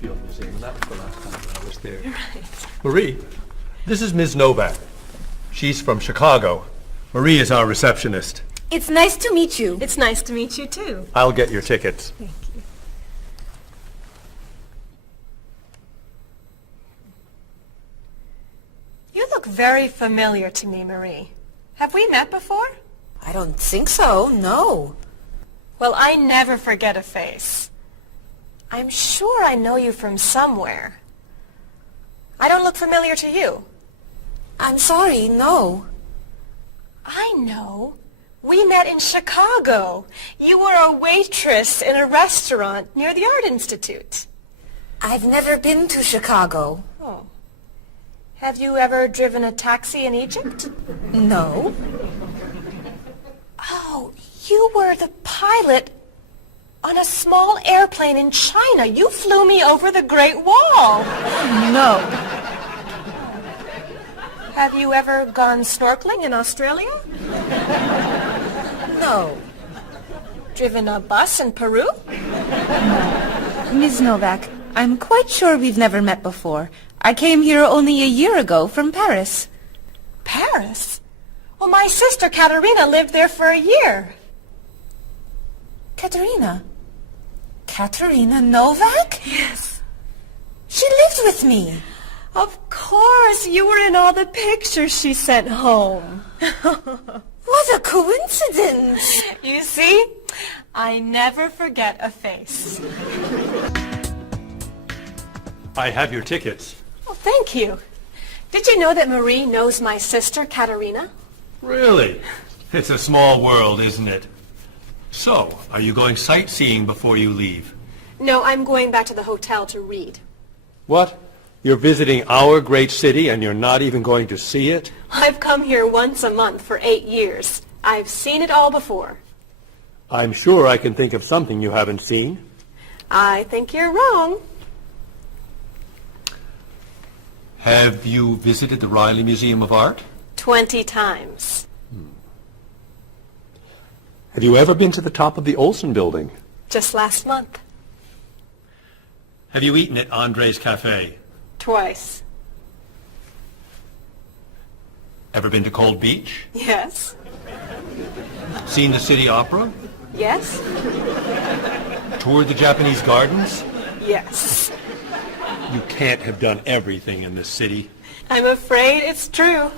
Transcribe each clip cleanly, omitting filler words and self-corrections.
Field Museum, and that was the last time that I was there. Right. Marie, this is Ms. Novak. She's from Chicago. Marie is our receptionist. It's nice to meet you. It's nice to meet you, too. I'll get your tickets. Thank you. You look very familiar to me, Marie. Have we met before? I don't think so, no. Well, I never forget a face. I'm sure I know you from somewhere. I don't look familiar to you. I'm sorry, no. I know. We met in Chicago. You were a waitress in a restaurant near the Art Institute. I've never been to Chicago. Oh. Have you ever driven a taxi in Egypt? No. Oh, you were the pilot on a small airplane in China. You flew me over the Great Wall. No. Have you ever gone snorkeling in Australia? No. Driven a bus in Peru? Ms. Novak, I'm quite sure we've never met before. I came here only a year ago from Paris. Paris? Well, my sister Katerina lived there for a year. Katerina? Katerina Novak? Yes. She lived with me. Of course, you were in all the pictures she sent home. What a coincidence. You see, I never forget a face. I have your tickets. Oh, thank you. Did you know that Marie knows my sister Katerina? Really? It's a small world, isn't it? So, are you going sightseeing before you leave? No, I'm going back to the hotel to read. What? You're visiting our great city and you're not even going to see it? I've come here once a month for 8 years. I've seen it all before. I'm sure I can think of something you haven't seen. I think you're wrong. Have you visited the Riley Museum of Art? 20 times. Have you ever been to the top of the Olson Building? Just last month. Have you eaten at Andre's Cafe? Twice. Ever been to Cold Beach? Yes. Seen the City Opera? Yes. Toured the Japanese gardens? Yes. You can't have done everything in this city. I'm afraid it's true.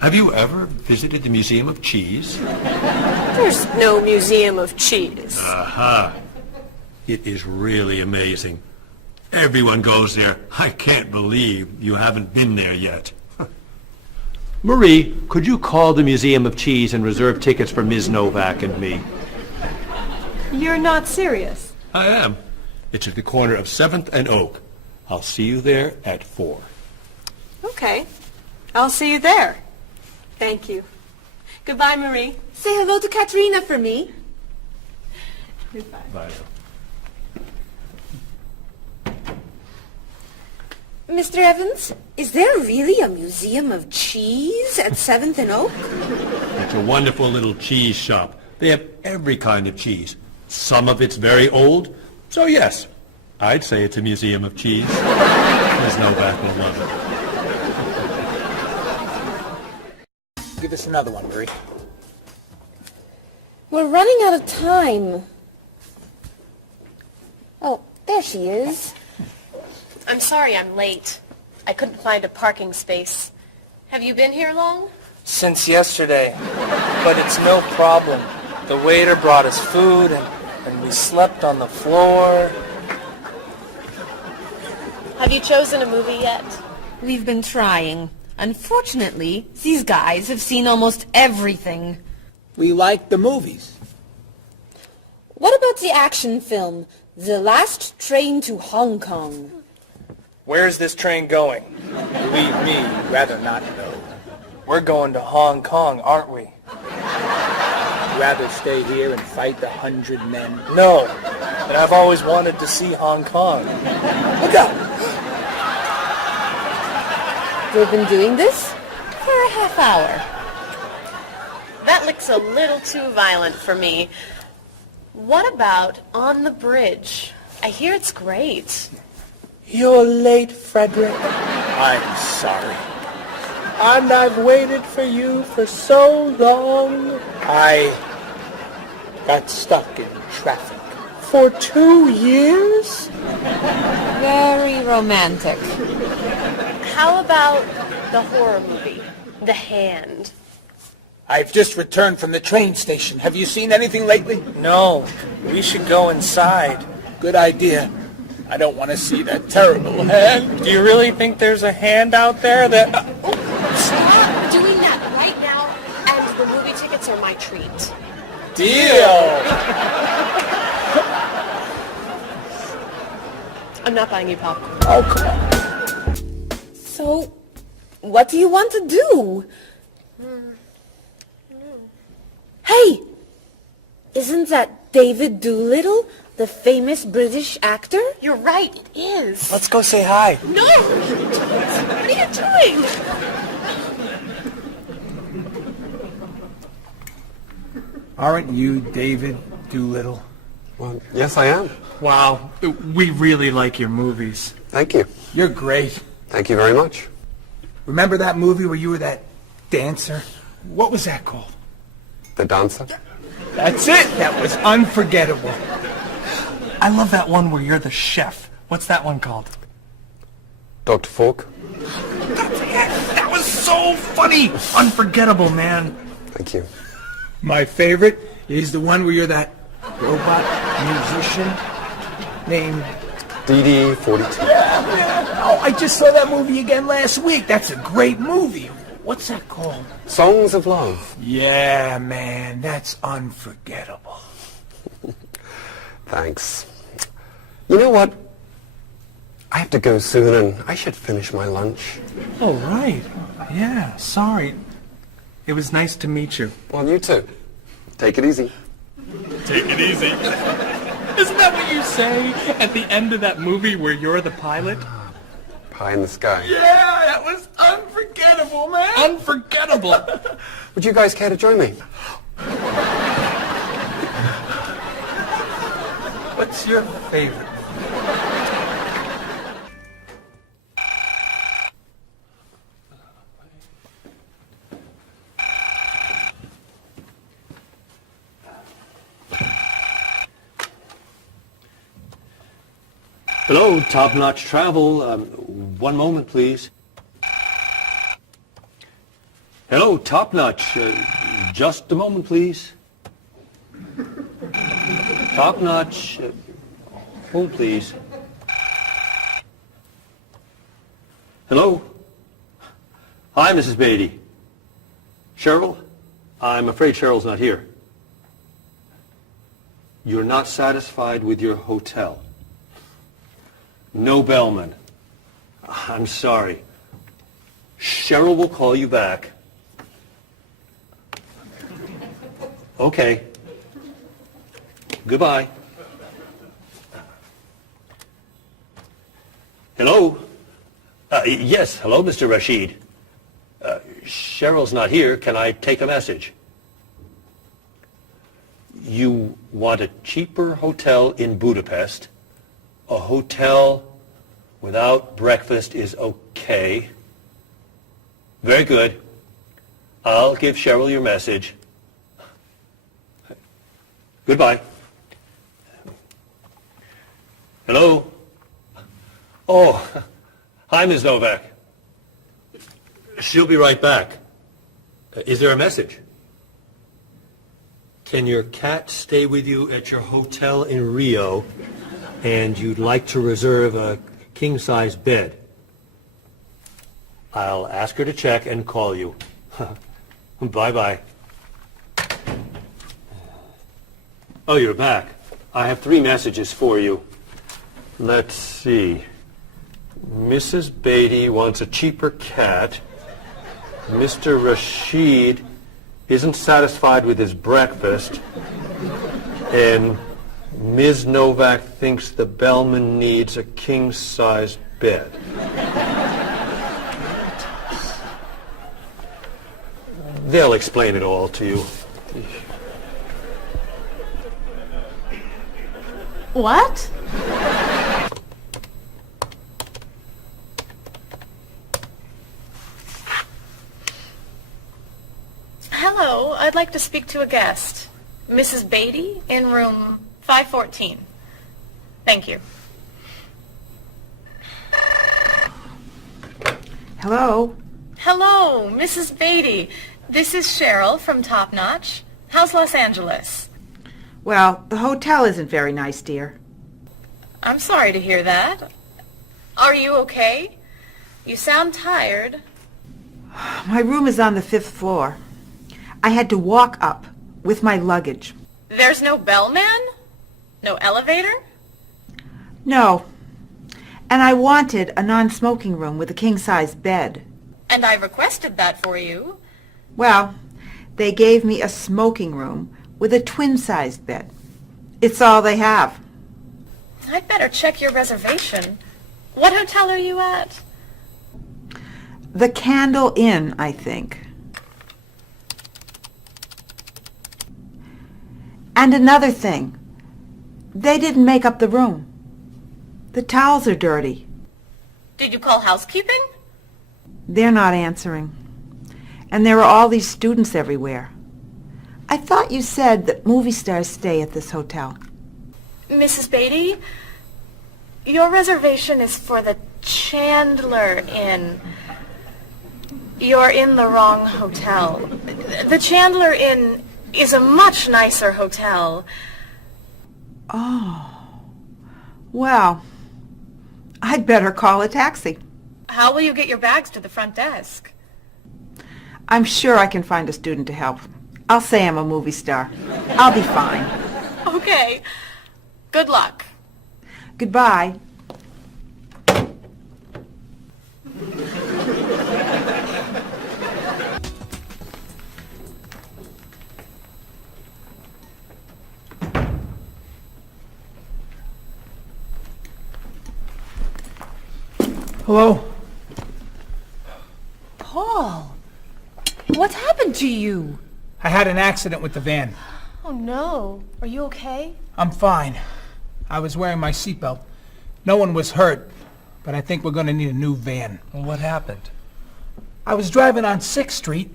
Have you ever visited the Museum of Cheese? There's no museum of cheese. Aha. It is really amazing. Everyone goes there. I can't believe you haven't been there yet. Marie, could you call the Museum of Cheese and reserve tickets for Ms. Novak and me? You're not serious. I am. It's at the corner of 7th and Oak. I'll see you there at 4. Okay. I'll see you there. Thank you. Goodbye, Marie. Say hello to Katerina for me. Goodbye. Bye. Mr. Evans, is there really a museum of cheese at 7th and Oak? It's a wonderful little cheese shop. They have every kind of cheese. Some of it's very old. So yes, I'd say it's a museum of cheese. There's no back will love it. Give us another one, Marie. We're running out of time. Oh, there she is. I'm sorry I'm late. I couldn't find a parking space. Have you been here long? Since yesterday. But it's no problem. The waiter brought us food and we slept on the floor. Have you chosen a movie yet? We've been trying. Unfortunately, these guys have seen almost everything. We like the movies. What about the action film, The Last Train to Hong Kong? Where's this train going? Believe me, you'd rather not know. We're going to Hong Kong, aren't we? Rather stay here and fight the 100 men? No, but I've always wanted to see Hong Kong. Look out! We've been doing this for a half hour. That looks a little too violent for me. What about On the Bridge? I hear it's great. You're late, Frederick. I'm sorry. And I've waited for you for so long. I got stuck in traffic for 2 years. Very romantic. How about the horror movie, The Hand? I've just returned from the train station. Have you seen anything lately? No. We should go inside. Good idea. I don't want to see that terrible hand. Do you really think there's a hand out there that... Stop doing that right now, and the movie tickets are my treat. Deal! I'm not buying you popcorn. Oh, come on. So, what do you want to do? Hey! Isn't that David Doolittle, the famous British actor? You're right, it is. Let's go say hi. No! What are you doing? Aren't you David Doolittle? Well, yes, I am. Wow, we really like your movies. Thank you. You're great. Thank you very much. Remember that movie where you were that dancer? What was that called? The dancer? That's it. That was unforgettable. I love that one where you're the chef. What's that one called? Dr. Falk? That was so funny! Unforgettable, man. Thank you. My favorite is the one where you're that robot musician named... DD-42. Oh, I just saw that movie again last week. That's a great movie. What's that called? Songs of Love. Yeah, man, that's unforgettable. Thanks. You know what? I have to go soon and I should finish my lunch. Oh, right. Yeah, sorry. It was nice to meet you. Well, you too. Take it easy. Take it easy. Isn't that what you say at the end of that movie where you're the pilot? Pie in the sky. Yeah, that was unforgettable, man. Unforgettable. Would you guys care to join me? What's your favorite? Hello, top-notch travel. One moment, please. Hello, top-notch. Just a moment, please. Top-notch. Hold, please. Hello? Hi, Mrs. Beatty. Cheryl? I'm afraid Cheryl's not here. You're not satisfied with your hotel? No bellman. I'm sorry. Cheryl will call you back. Okay. Goodbye. Hello? Yes, hello, Mr. Rashid. Cheryl's not here. Can I take a message? You want a cheaper hotel in Budapest? A hotel without breakfast is okay. Very good. I'll give Cheryl your message. Goodbye. Hello? Oh, hi, Ms. Novak. She'll be right back. Is there a message? Can your cat stay with you at your hotel in Rio, and you'd like to reserve a king-size bed? I'll ask her to check and call you. Bye-bye. Oh, you're back. I have 3 messages for you. Let's see. Mrs. Beatty wants a cheaper cat. Mr. Rashid isn't satisfied with his breakfast. And Ms. Novak thinks the bellman needs a king-size bed. They'll explain it all to you. What? Hello, I'd like to speak to a guest. Mrs. Beatty in room 514. Thank you. Hello? Hello, Mrs. Beatty. This is Cheryl from Top Notch. How's Los Angeles? Well, the hotel isn't very nice, dear. I'm sorry to hear that. Are you okay? You sound tired. My room is on the 5th floor. I had to walk up with my luggage. There's no bellman? No elevator? No. And I wanted a non-smoking room with a king-size bed. And I requested that for you. Well, they gave me a smoking room with a twin-sized bed. It's all they have. I'd better check your reservation. What hotel are you at? The Candle Inn, I think. And another thing. They didn't make up the room. The towels are dirty. Did you call housekeeping? They're not answering. And there are all these students everywhere. I thought you said that movie stars stay at this hotel. Mrs. Beatty, your reservation is for the Chandler Inn. You're in the wrong hotel. The Chandler Inn is a much nicer hotel. Oh. Well, I'd better call a taxi. How will you get your bags to the front desk? I'm sure I can find a student to help. I'll say I'm a movie star. I'll be fine. Okay. Good luck. Goodbye. Hello? Paul, what's happened to you? I had an accident with the van. Oh no. Are you okay? I'm fine. I was wearing my seatbelt. No one was hurt, but I think we're going to need a new van. What happened? I was driving on 6th Street,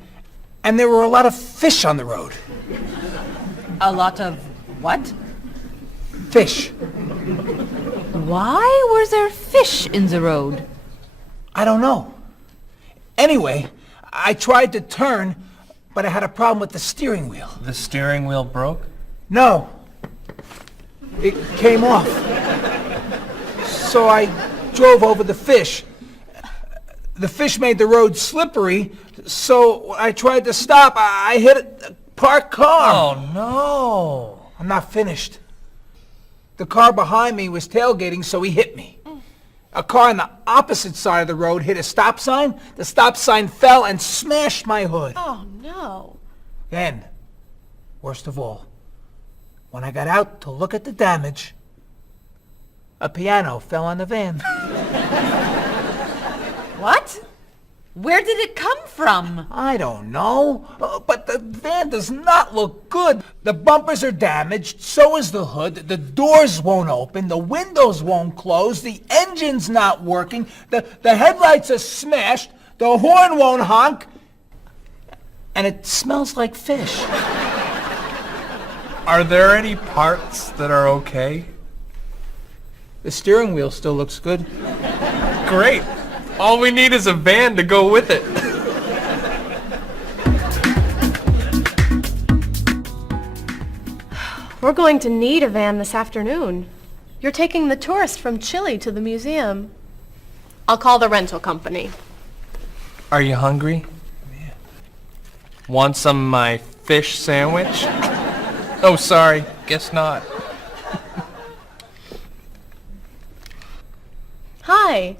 and there were a lot of fish on the road. A lot of what? Fish. Why was there fish in the road? I don't know. Anyway, I tried to turn, but I had a problem with the steering wheel. The steering wheel broke? No. It came off. So I drove over the fish. The fish made the road slippery, so I tried to stop. I hit a parked car. Oh, no. I'm not finished. The car behind me was tailgating, so he hit me. A car on the opposite side of the road hit a stop sign. The stop sign fell and smashed my hood. Oh no. Then, worst of all, when I got out to look at the damage, a piano fell on the van. What? Where did it come from? I don't know, but the van does not look good. The bumpers are damaged, so is the hood, the doors won't open, the windows won't close, the engine's not working, the headlights are smashed, the horn won't honk, and it smells like fish. Are there any parts that are okay? The steering wheel still looks good. Great. All we need is a van to go with it. We're going to need a van this afternoon. You're taking the tourist from Chile to the museum. I'll call the rental company. Are you hungry? Yeah. Want some of my fish sandwich? Oh, sorry. Guess not. Hi.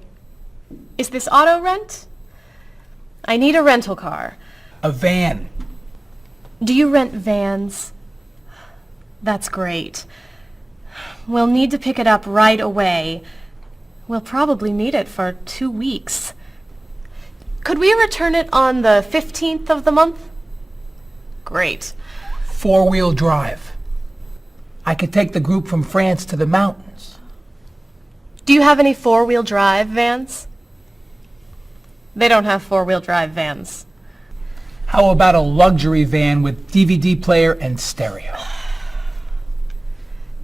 Is this auto rent? I need a rental car. A van. Do you rent vans? That's great. We'll need to pick it up right away. We'll probably need it for 2 weeks. Could we return it on the 15th of the month? Great. 4-wheel drive. I could take the group from France to the mountains. Do you have any 4-wheel drive vans? They don't have 4-wheel drive vans. How about a luxury van with DVD player and stereo?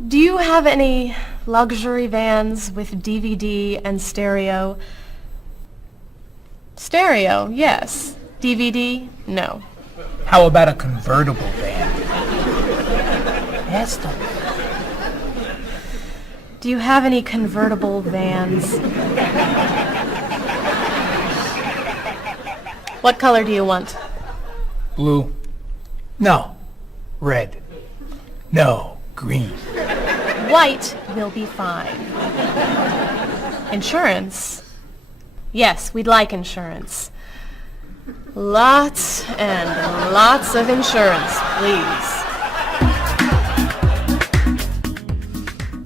Do you have any luxury vans with DVD and stereo? Stereo, yes. DVD, no. How about a convertible van? Yes, Do you have any convertible vans? What color do you want? blue. No, red. No, green. White will be fine. Insurance? Yes, we'd like insurance. Lots and lots of insurance, please.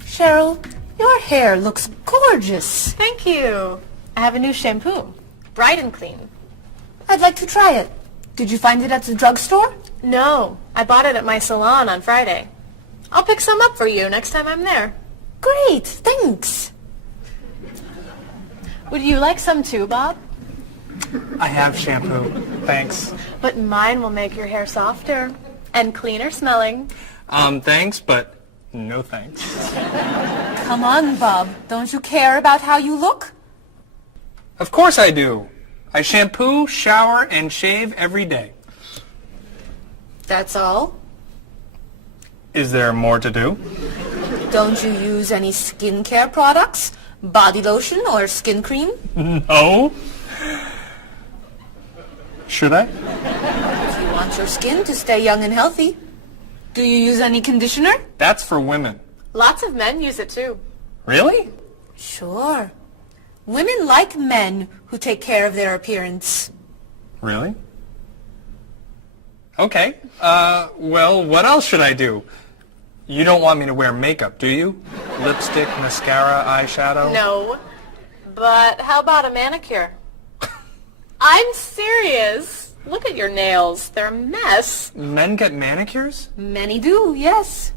Cheryl, your hair looks gorgeous. Thank you. I have a new shampoo. Bright and clean. I'd like to try it. Did you find it at the drugstore? No, I bought it at my salon on Friday. I'll pick some up for you next time I'm there. Great, thanks. Would you like some too, Bob? I have shampoo. Thanks. But mine will make your hair softer and cleaner smelling. Thanks, but no thanks. Come on, Bob. Don't you care about how you look? Of course I do. I shampoo, shower, and shave every day. That's all? Is there more to do? Don't you use any skincare products? Body lotion or skin cream? No. Should I? If you want your skin to stay young and healthy. Do you use any conditioner? That's for women. Lots of men use it too. Really? Sure. Women like men who take care of their appearance. Really? Okay. Well, what else should I do? You don't want me to wear makeup, do you? Lipstick, mascara, eyeshadow? No, but how about a manicure? I'm serious. Look at your nails. They're a mess. Men get manicures? Many do, yes.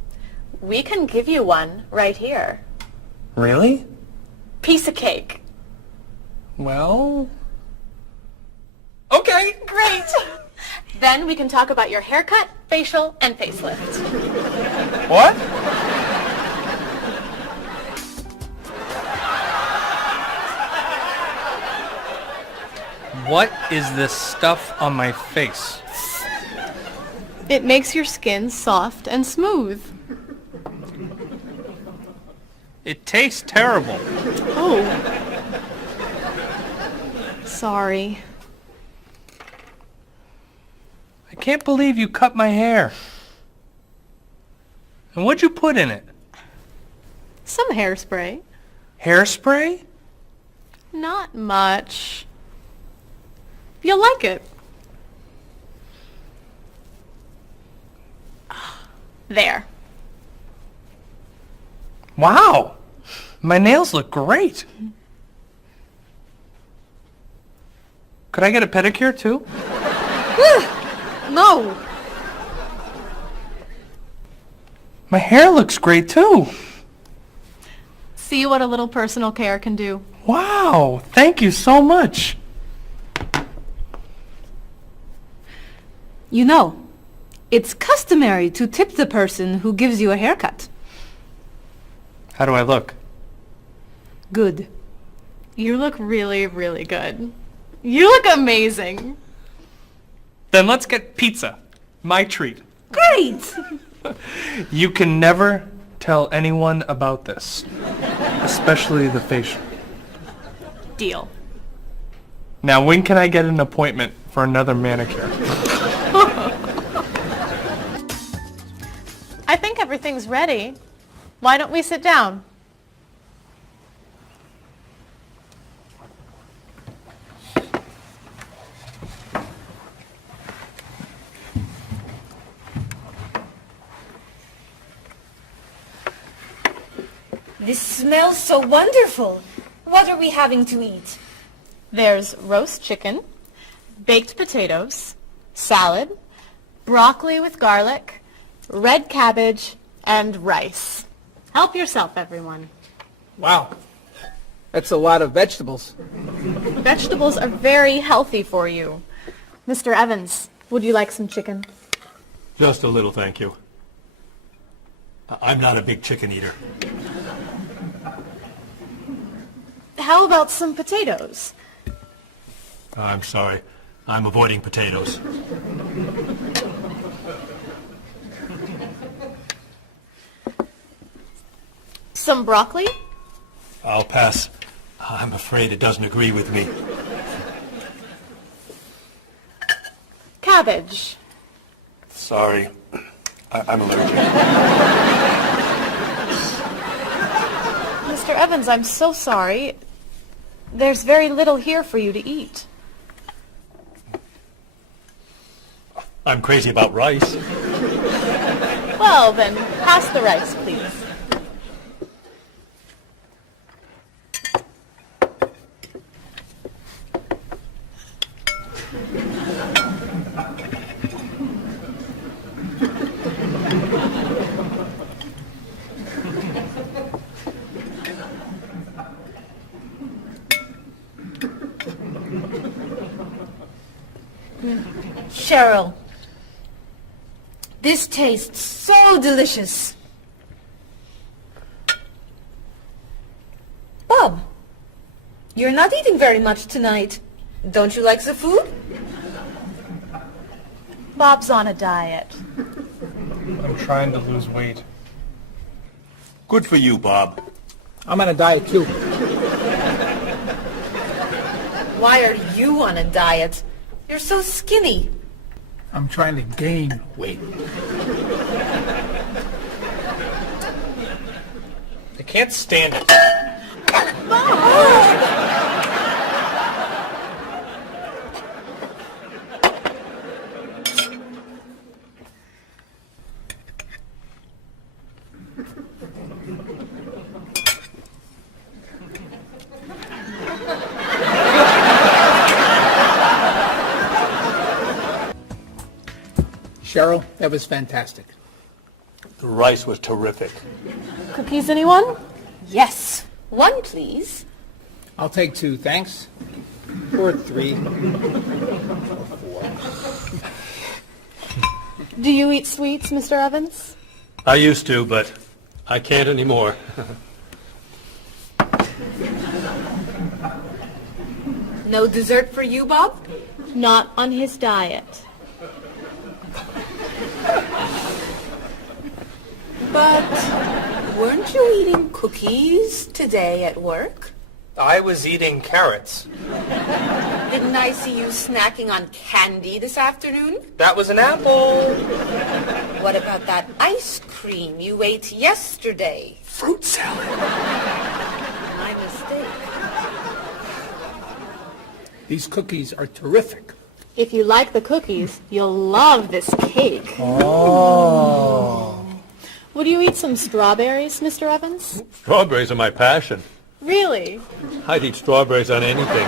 We can give you one right here. Really? Piece of cake. Well... Okay. Great. Then we can talk about your haircut, facial, and facelift. What? What is this stuff on my face? It makes your skin soft and smooth. It tastes terrible. Oh. Sorry. I can't believe you cut my hair. And what'd you put in it? Some hairspray. Hairspray? Not much. You'll like it. There. Wow! My nails look great. Could I get a pedicure too? No. My hair looks great too. See what a little personal care can do. Wow! Thank you so much. You know, it's customary to tip the person who gives you a haircut. How do I look? Good. You look really, really good. You look amazing. Then let's get pizza. My treat. Great! You can never tell anyone about this. Especially the facial. Deal. Now when can I get an appointment for another manicure? I think everything's ready. Why don't we sit down? This smells so wonderful. What are we having to eat? There's roast chicken, baked potatoes, salad, broccoli with garlic, red cabbage, and rice. Help yourself, everyone. Wow. That's a lot of vegetables. Vegetables are very healthy for you. Mr. Evans, would you like some chicken? Just a little, thank you. I'm not a big chicken eater. How about some potatoes? I'm sorry. I'm avoiding potatoes. Some broccoli? I'll pass. I'm afraid it doesn't agree with me. Cabbage. Sorry. I'm allergic. Mr. Evans, I'm so sorry. There's very little here for you to eat. I'm crazy about rice. Well, then, pass the rice, please. Cheryl, this tastes so delicious. Bob, you're not eating very much tonight. Don't you like the food? Bob's on a diet. I'm trying to lose weight. Good for you, Bob. I'm on a diet too. Why are you on a diet? You're so skinny. I'm trying to gain weight. I can't stand it. Cheryl, that was fantastic. The rice was terrific. Cookies, anyone? Yes. One, please. I'll take 2, thanks. Or 3. Do you eat sweets, Mr. Evans? I used to, but I can't anymore. No dessert for you, Bob? Not on his diet. But weren't you eating cookies today at work? I was eating carrots. Didn't I see you snacking on candy this afternoon? That was an apple. What about that ice cream you ate yesterday? Fruit salad. My mistake. These cookies are terrific. If you like the cookies, you'll love this cake. Oh. Would you eat some strawberries, Mr. Evans? Strawberries are my passion. Really? I'd eat strawberries on anything.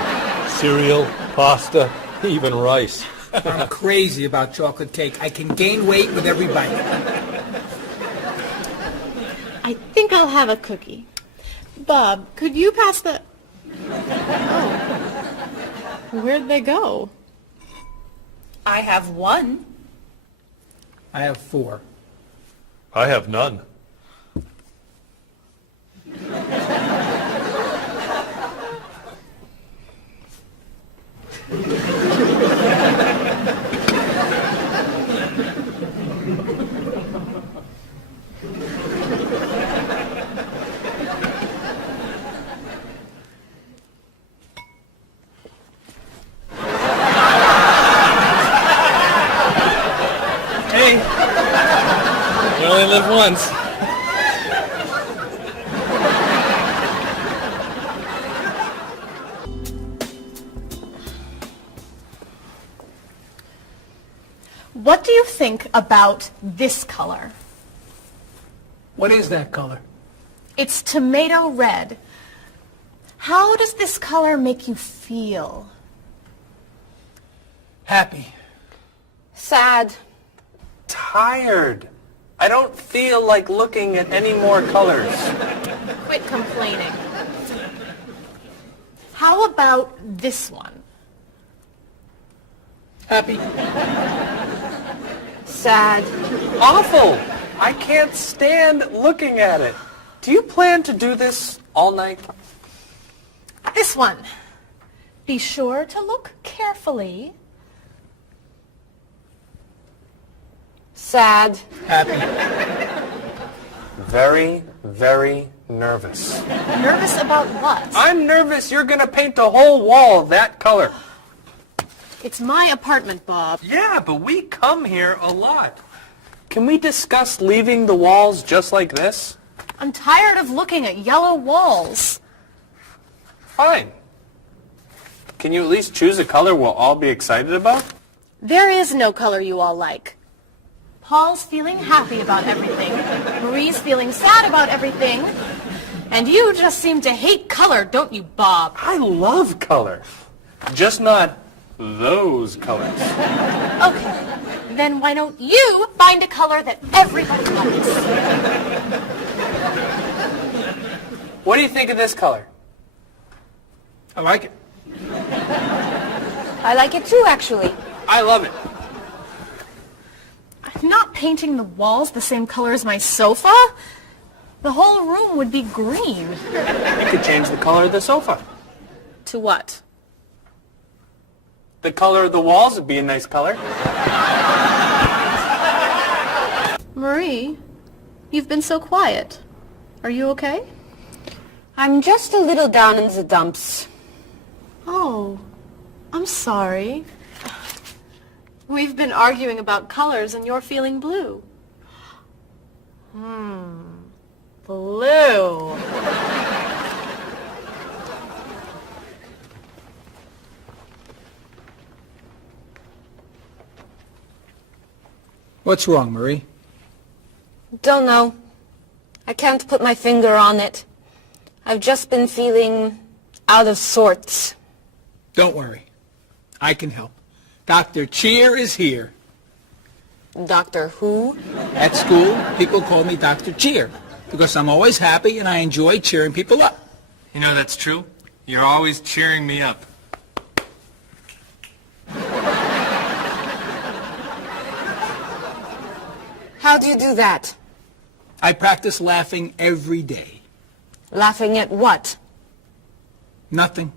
Cereal, pasta, even rice. I'm crazy about chocolate cake. I can gain weight with every bite. I think I'll have a cookie. Bob, could you pass the... Oh. Where'd they go? I have 1. I have 4. I have none. Hey, you only live once. What do you think about this color? What is that color? It's tomato red. How does this color make you feel? Happy. Sad. tired. I don't feel like looking at any more colors. Quit complaining. How about this one? Happy. Sad. Awful. I can't stand looking at it. Do you plan to do this all night? This one. Be sure to look carefully. Sad. Happy. Very, very nervous. Nervous about what? I'm nervous you're gonna paint the whole wall that color. It's my apartment, Bob. Yeah, but we come here a lot. Can we discuss leaving the walls just like this? I'm tired of looking at yellow walls. Fine. Can you at least choose a color we'll all be excited about? There is no color you all like. Paul's feeling happy about everything. Marie's feeling sad about everything. And you just seem to hate color, don't you, Bob? I love color. Just not those colors. Okay. Then why don't you find a color that everybody likes? What do you think of this color? I like it. I like it too, actually. I love it. I'm not painting the walls the same color as my sofa. The whole room would be green. You could change the color of the sofa. To what? The color of the walls would be a nice color. Marie, you've been so quiet. Are you okay? I'm just a little down in the dumps. Oh, I'm sorry. We've been arguing about colors and you're feeling blue. Blue. What's wrong, Marie? Don't know. I can't put my finger on it. I've just been feeling out of sorts. Don't worry. I can help. Dr. Cheer is here. Doctor who? At school, people call me Dr. Cheer because I'm always happy and I enjoy cheering people up. You know that's true. You're always cheering me up. How do you do that? I practice laughing every day. Laughing at what? Nothing.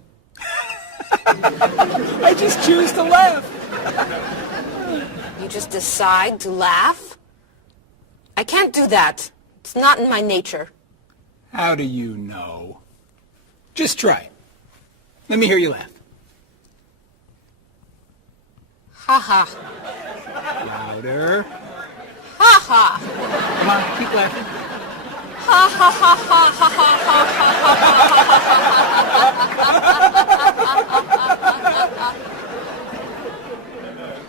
I just choose to laugh. You just decide to laugh? I can't do that. It's not in my nature. How do you know? Just try. Let me hear you laugh. Ha ha. Louder. Ha ha. Come on, keep laughing. Ha ha ha ha ha ha ha.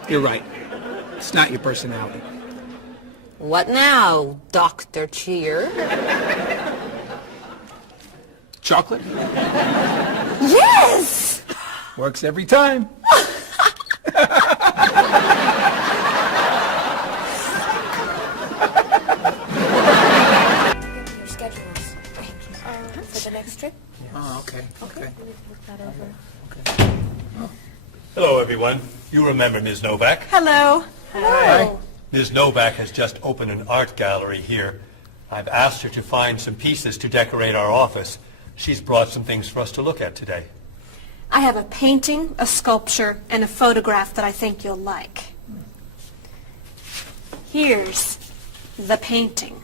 You're right. It's not your personality. What now, Dr. Cheer? Chocolate? Yes! Works every time. Your schedules. For the next trip? Oh, okay. Okay. Hello, everyone. You remember Ms. Novak? Hello. Hi. Ms. Novak has just opened an art gallery here. I've asked her to find some pieces to decorate our office. She's brought some things for us to look at today. I have a painting, a sculpture, and a photograph that I think you'll like. Here's the painting.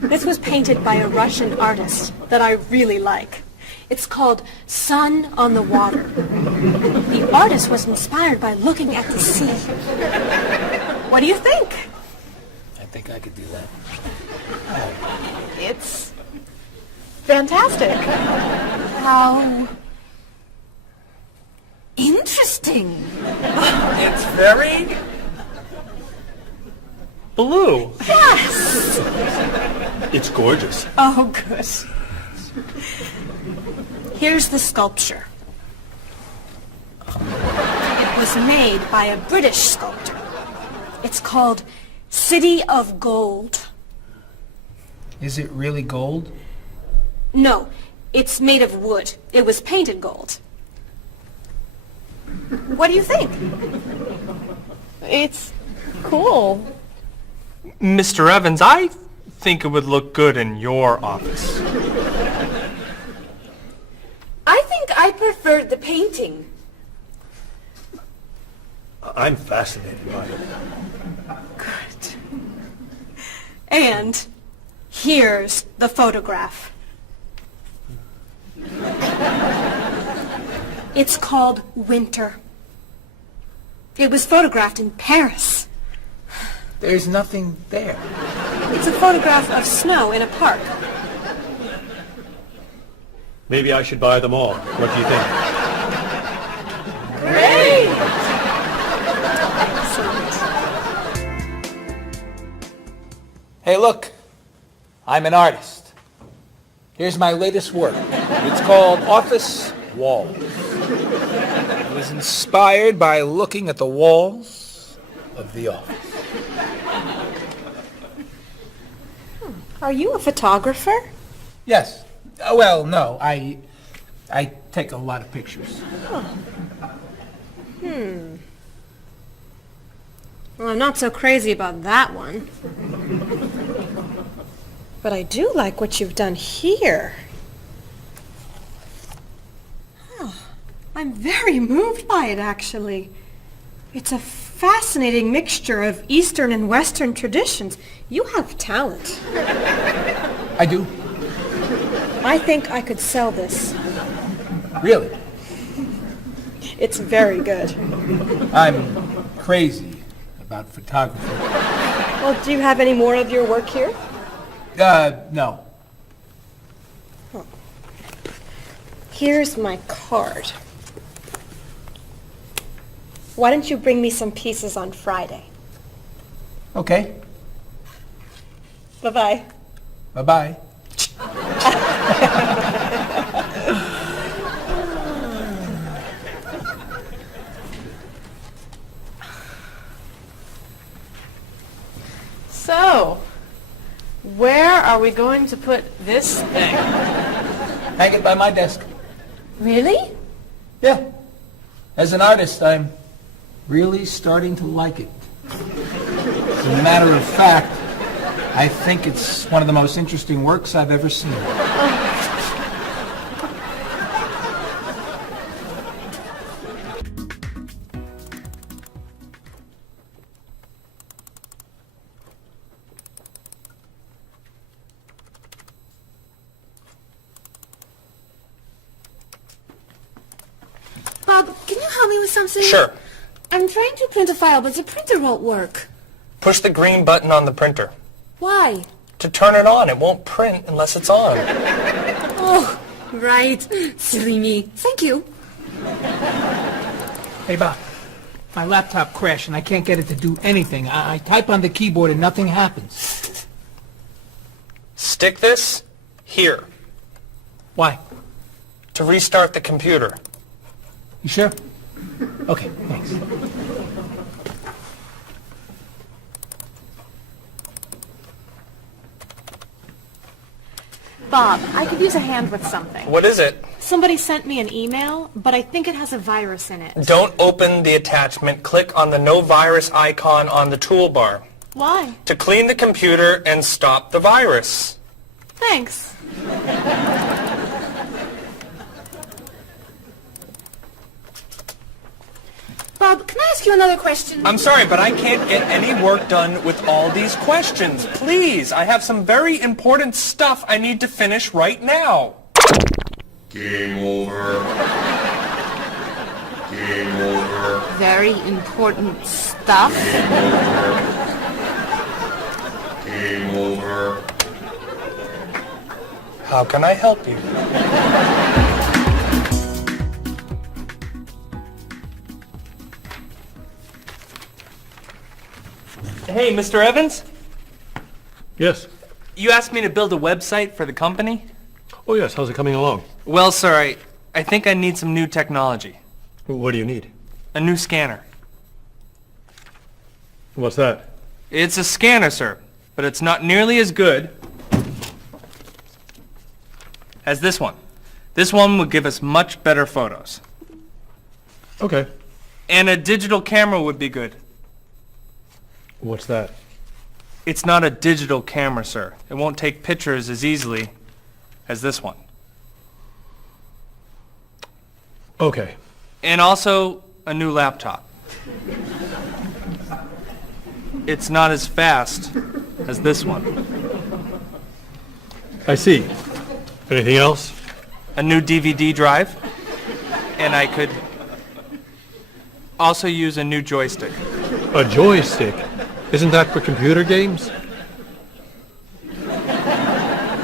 This was painted by a Russian artist that I really like. It's called Sun on the Water. The artist was inspired by looking at the sea. What do you think? I think I could do that. It's fantastic. How interesting. It's very blue. Yes. It's gorgeous. Oh, good. Here's the sculpture. It was made by a British sculptor. It's called City of Gold. Is it really gold? No, it's made of wood. It was painted gold. What do you think? It's cool. Mr. Evans, I think it would look good in your office. I think I preferred the painting. I'm fascinated by it. Good. And here's the photograph. It's called Winter. It was photographed in Paris. There's nothing there. It's a photograph of snow in a park. Maybe I should buy them all. What do you think? Great! Hey, look. I'm an artist. Here's my latest work. It's called Office Walls. It was inspired by looking at the walls of the office. Are you a photographer? Yes. Well, no. I take a lot of pictures. Well, I'm not so crazy about that one. But I do like what you've done here. Oh, I'm very moved by it, actually. It's a fascinating mixture of Eastern and Western traditions. You have talent. I do. I think I could sell this. Really. It's very good. I'm crazy about photography. Well, do you have any more of your work here? No. Here's my card. Why don't you bring me some pieces on Friday? Okay. Bye-bye. Bye-bye. So, where are we going to put this thing? Hang it by my desk. Really? Yeah. As an artist, I'm really starting to like it. As a matter of fact, I think it's one of the most interesting works I've ever seen. Bob, can you help me with something? Sure. I'm trying to print a file, but the printer won't work. Push the green button on the printer. Why? To turn it on, it won't print unless it's on. Oh, right. Silly me. Thank you. Hey, Bob. My laptop crashed and I can't get it to do anything. I type on the keyboard and nothing happens. Stick this here Why? to restart the computer. You sure? Okay, thanks. Bob, I could use a hand with something. What is it? Somebody sent me an email, but I think it has a virus in it. Don't open the attachment. Click on the no virus icon on the toolbar Why? to clean the computer and stop the virus. Thanks. Bob, can I ask you another question? I'm sorry, but I can't get any work done with all these questions. Please, I have some very important stuff I need to finish right now. Game over. Game over. Very important stuff. Game over. How can I help you? Hey, Mr. Evans? Yes. You asked me to build a website for the company? Oh, yes. How's it coming along? Well, sir, I think I need some new technology. What do you need? A new scanner. What's that? It's a scanner, sir, but it's not nearly as good as this one. This one would give us much better photos. Okay. And a digital camera would be good. What's that? It's not a digital camera, sir. It won't take pictures as easily as this one. Okay. And also a new laptop. It's not as fast as this one. I see. Anything else? A new DVD drive. And I could also use a new joystick. A joystick? Isn't that for computer games?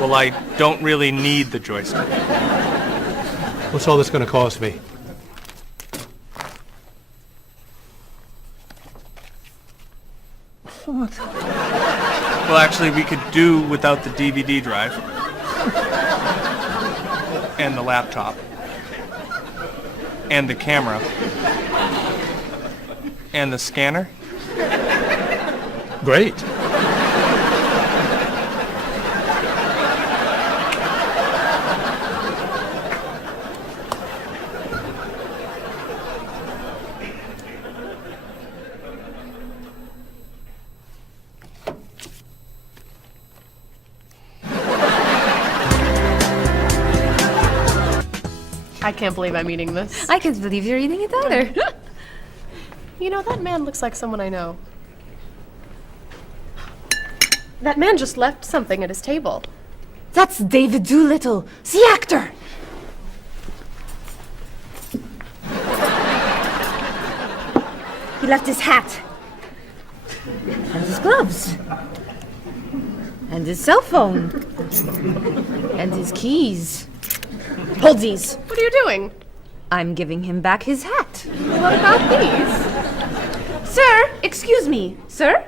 Well, I don't really need the joystick. What's all this going to cost me? Well, actually, we could do without the DVD drive. And the laptop. And the camera. And the scanner. Great. I can't believe I'm eating this. I can't believe you're eating it either. You know, that man looks like someone I know. That man just left something at his table. That's David Doolittle, the actor. He left his hat. And his gloves. And his cell phone. And his keys. Hold these. What are you doing? I'm giving him back his hat. What about these? Sir, excuse me. Sir?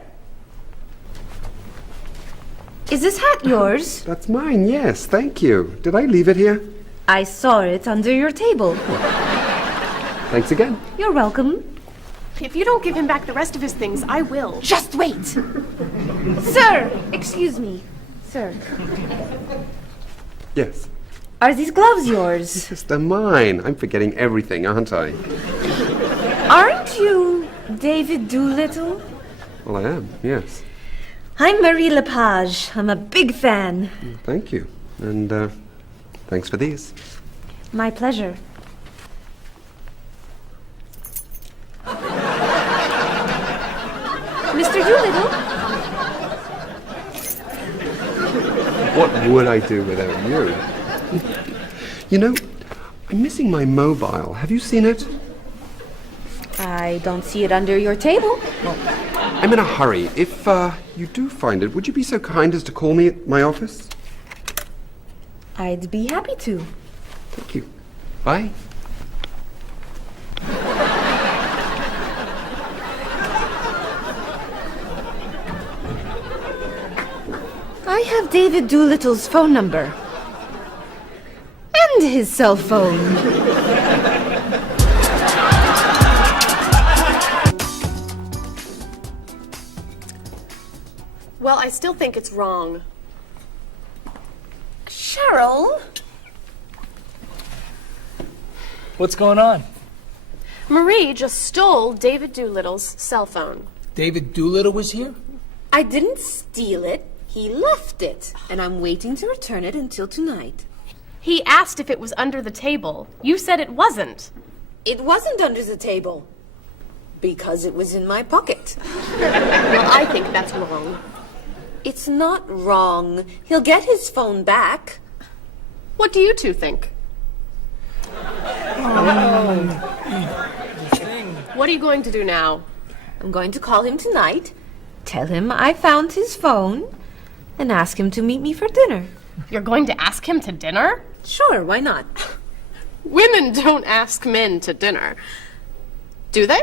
Is this hat yours? That's mine, yes, thank you. Did I leave it here? I saw it under your table. Thanks again. You're welcome. If you don't give him back the rest of his things, I will. Just wait. Sir, excuse me. Sir, Yes. are these gloves yours? Yes, they're mine. I'm forgetting everything, aren't I? Aren't you David Doolittle? Well, I am, yes. I'm Marie Lepage. I'm a big fan. Thank you. And, thanks for these. My pleasure. Mr. Doolittle? What would I do without you? You know, I'm missing my mobile. Have you seen it? I don't see it under your table. I'm in a hurry. If, you do find it, would you be so kind as to call me at my office? I'd be happy to. Thank you. Bye. I have David Doolittle's phone number. And his cell phone. Well, I still think it's wrong. Cheryl? What's going on? Marie just stole David Doolittle's cell phone. David Doolittle was here? I didn't steal it. He left it. And I'm waiting to return it until tonight. He asked if it was under the table. You said it wasn't. It wasn't under the table. Because it was in my pocket. Well, I think that's wrong. It's not wrong. He'll get his phone back. What do you two think? What are you going to do now? I'm going to call him tonight. Tell him I found his phone and ask him to meet me for dinner. You're going to ask him to dinner? Sure, why not? Women don't ask men to dinner. Do they?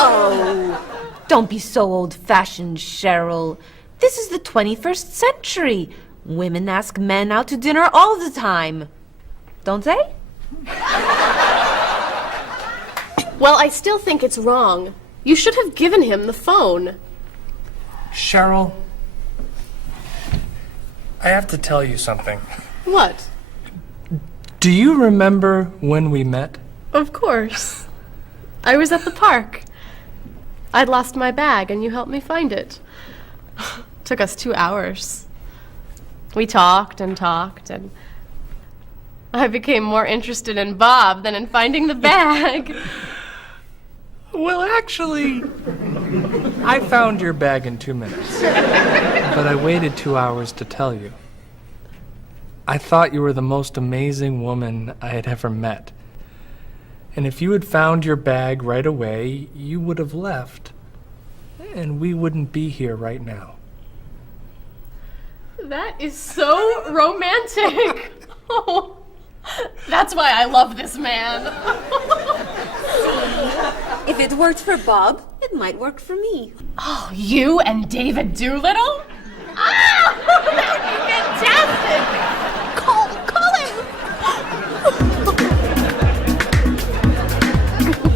Oh, don't be so old-fashioned, Cheryl. This is the 21st century. Women ask men out to dinner all the time. Don't they? Well, I still think it's wrong. You should have given him the phone. Cheryl, I have to tell you something. What? Do you remember when we met? Of course. I was at the park. I'd lost my bag and you helped me find it. Took us 2 hours. We talked and talked, and I became more interested in Bob than in finding the bag. Well, actually, I found your bag in 2 minutes. But I waited 2 hours to tell you. I thought you were the most amazing woman I had ever met. And if you had found your bag right away, you would have left. And we wouldn't be here right now. That is so romantic. Oh, that's why I love this man. If it worked for Bob, it might work for me. Oh, you and David Doolittle? Ah, that would be fantastic. Call him.